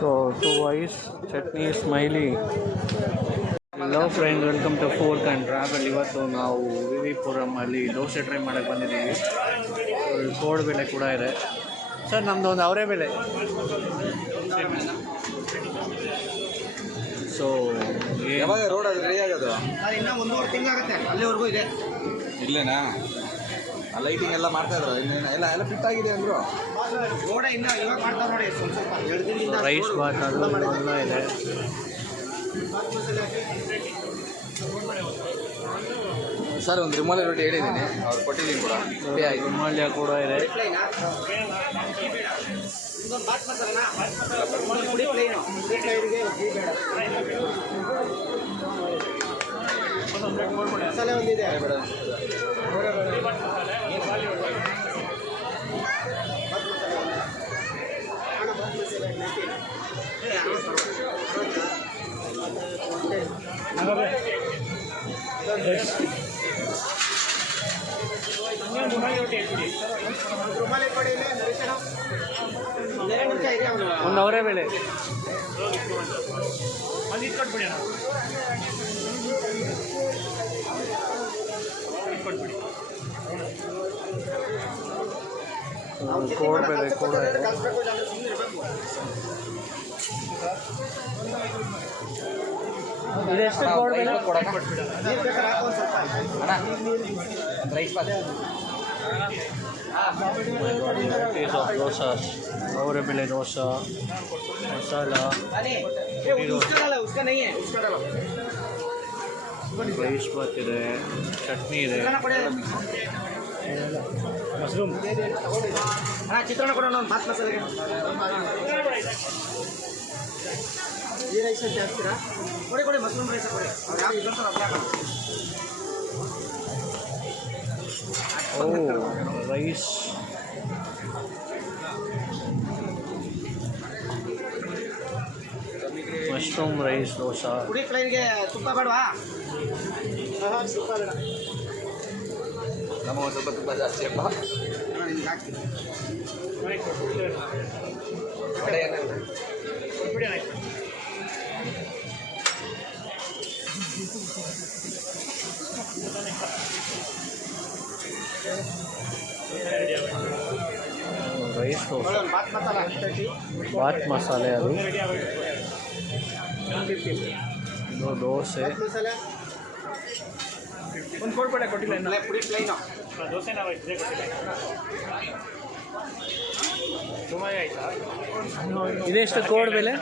So 2 ice chutney smiley. Hello friend, welcome to fork and travel. ಇವತ್ತು ನಾವು V V ಪುರಮಲ್ಲಿ dosa try ಮಾಡೋಕ್ಕೆ ಬಂದಿದ್ದೀವಿ. ಕೋಡ್ಬೇಳೆ ಕೂಡ ಇದೆ. ಸರ್ ನಮ್ಮದು ಒಂದು ಅವರೇ ಬೆಳೆ. ಸೊ ಯಾವಾಗ ರೋಡ್ ಅದು ರೆಡಿ ಆಗೋದು? ಇನ್ನೂ 1.5 ತಿಂಗಳಾಗುತ್ತೆ, ಅಲ್ಲಿವರೆಗೂ ಇದೆ. ಇಲ್ಲೇನಾ? ಲೈಟಿಂಗ್ ಎಲ್ಲ ಮಾಡ್ತಾ ಇದ್ರು, ಎಲ್ಲ ಫಿಟ್ ಆಗಿದೆ ಅಂದರು. ರೋಡ ಇನ್ನು ಇವಾಗ ಮಾಡ್ತಾರೆ ನೋಡಿ, ಸ್ವಲ್ಪ 2 ದಿನದಿಂದ ರೈಸ್ ಬಾತ್ ಅದು ಎಲ್ಲ ಇದೆ. ಸರ್ ಒಂದು ರುಮಾಲಿ ರೊಟ್ಟಿ ಹೇಳಿದ್ದೀನಿ, ಅವ್ರು ಕೊಟ್ಟಿದ್ದೀನಿ ಕೂಡ. ರುಮಾಲ್ಯ ಕೂಡ ಇದೆ. ಬಾತ್ ಮಸಾಲನಾ? ಪುಡಿ ಪ್ಲೇನು, ಪುಡಿ ಪ್ಲೇನ್ಗೆ ಟೀ ಬೇಡ. ಮಸಾಲೆ ಒಂದಿದೆ. ಒಂದು ಅವರೇ ಬೆಳೆ. ಕೋಡ್ಬೇಳೆ ಕೂಡ ಇದೆ. ಇದೆಷ್ಟು ಕೋಡ್ಬೇಳೆ? Rice bath varieties of dosas. ಅವರೇ ಬೆಳೆ ದೋಸೆ, ಮಸಾಲ, ರೈಸ್ ಬಾತ್ ಇದೆ, ಚಟ್ನಿ ಇದೆ. ಮಶ್ರೂಮ್ ಚಿತ್ರಾನ್ನ ಕೊಡೋಣ, ಒಂದು ಬಾತ್ ಮಸಾಲೆಗೆ. ಈ ರೈಸ್ ಅಂತ ಹಾಕ್ತೀರಾ? ಕೊಡಿ ಮಶ್ರೂಮ್ ರೈಸ್ ಕೊಡಿ. ಅವ್ರು ಯಾವ ಇದು ರೈಸ್, ಮಶ್ರೂಮ್ ರೈಸ್ ದೋಸೆ. ಪುಡಿ ಪ್ಲೇನ್ಗೆ ತುಪ್ಪ ಬೇಡವಾ? ತುಪ್ಪ ಬೇಡ, ನಮ್ಮ ಒಂದು ಸ್ವಲ್ಪ ತುಂಬ ಜಾಸ್ತಿ ಅಪ್ಪ. ನಿಮ್ಗೆ ಹಾಕ್ತೀನಿ. ವಡೆ ಏನಿಲ್ಲ. ರೈಸ್ ದೋಸೆ, ಬಾತ್ ಮಸಾಲ ಬಾತ್ ಮಸಾಲೆ ಅದು. ಇದು ದೋಸೆ. ಮಸಾಲೆ ಒಂದು ಕೋಡ್ಬೇಳೆ ಕೊಟ್ಟಿಲ್ಲ, ಪುಡಿ ಪ್ಲೇನು ದೋಸೆ. ನಾವು ಇದೆಷ್ಟು ಕೋಡ್ಬೇಳೆ?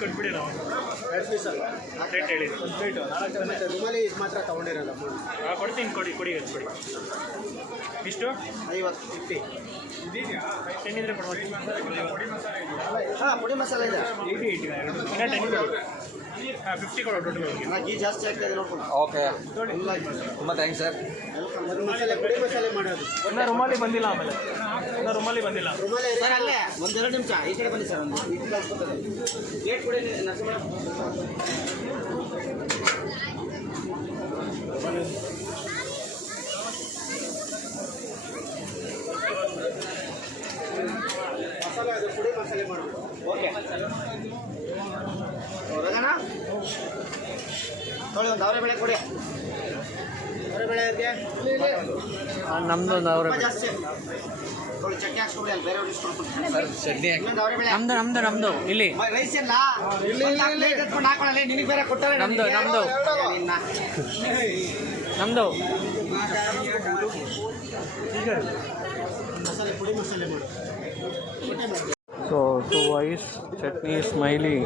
ಕೊಟ್ಬಿಡಿ. ನಾವು 2 ಪೀಸ್ ಅಲ್ಲ, ರೇಟ್ ಹೇಳಿ. ಒಂದು ಪ್ಲೇಟು 4 ಜನ ರುಮಾಲಿ ಮಾತ್ರ ತೊಗೊಂಡಿರೋಲ್ಲ. ಕೊಡ್ತೀನಿ, ಕೊಡಿ ಇಷ್ಟು 50 ಟೆನ್ನಿದ್ರೆ ಕೊಡ್ಬೋದು. ಹಾಂ, ಪುಡಿ ಮಸಾಲೆ ಇದೆ 80 50 ಕೊಡೋ ಟೋಟಲ್. ಗೀ ಜಾಸ್ತಿ ಆಗ್ತಾಯಿದೆ ನೋಡ್ಕೊಂಡು. ಓಕೆ, ತುಂಬ ಥ್ಯಾಂಕ್ಸ್ ಸರ್. ಮಸಾಲೆ, ಪುಡಿ ಮಸಾಲೆ ಮಾಡೋದು. ಇನ್ನೂ ರುಮಾಲಿ ಬಂದಿಲ್ಲ. ಆಮೇಲೆ ಇನ್ನೂ ರುಮಾಲಿ ಬಂದಿಲ್ಲ. ರುಮಾಲಿ ಸರ್ ಅಲ್ಲೇ 1-2 ನಿಮಿಷ ಈ ಕಡೆ ಬನ್ನಿ ಸರ್. ಒಂದು ಇದು ಕಳ್ಸ್ಕೊತಾರೆ. ಪ್ಲೇಟ್ ಕೊಡಿ ನರಸಿಂಹ. ಮಸಾಲೆ ಅದು ಪುಡಿ ಮಸಾಲೆ ಮಾಡೋದು. ಓಕೆ ರಗಣ ನೋಡಿ, ಒಂದು ಅವರೇ ಬೆಳೆ ಕೊಡಿ. ಅವರೇ ಬೆಳೆ ಇರುತ್ತೆ ನಮ್ಮದೊಂದು ಅವರೇ ತುಂಬ ಜಾಸ್ತಿ. ನೋಡಿ ಚಟ್ನಿ ಹಾಕ್ಸ್ಕೊಬಿಡಿ, ಅಲ್ಲಿ ಬೇರೆ ಇಸ್ಕೊಡ್ತೀನಿ ಸರ್ ಚಟ್ನಿ ಹಾಕಿ. ಇನ್ನೊಂದು ಅವರೇ ಬೆಳೆ. ನಮ್ಮದು ಇಲ್ಲಿ ರೈಸ್ ಎಲ್ಲ ಎತ್ಕೊಂಡು ಹಾಕೊಳ್ಳಿ. ನಿನಗೆ ಬೇರೆ ಕೊಟ್ಟಾರೆ. ನಮ್ಮದು ಮಸಾಲೆ, ಪುಡಿ ಮಸಾಲೆ ಮಾಡು. So 2 ice chutney smiley.